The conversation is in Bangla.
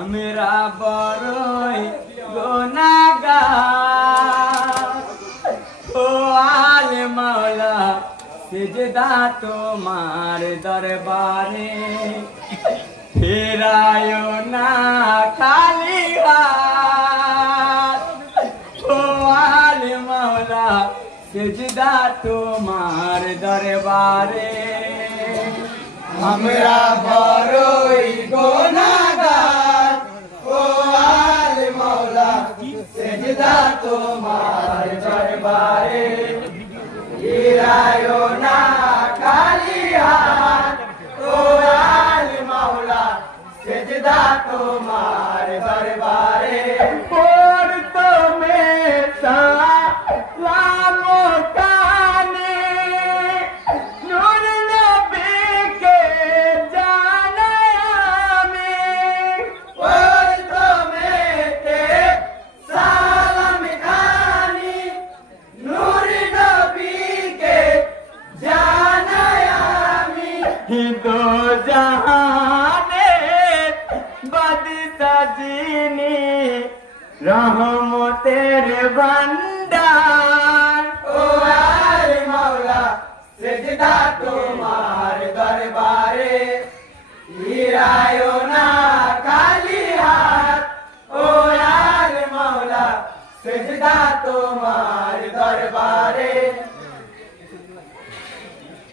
আমরা বড়ই গোনাগা ও আল মাওলা সেজদা তোমার দরবারে। ফেরায় না খালি হাত। ও আল মাওলা সেজদা তোমার দরবারে। আমরা বড় তোমার দরবারে ইরায়ো না খালি হাত ও আল মৌলা সেজদা তোমার দো জাহানে বাদি সাজিনি রহমতের বান্দার ও আর মাওলা, সেজদা তোমার দরবারে হিরায় না কালি হাত। ও আর মাওলা, সেজদা তোমার দরবারে।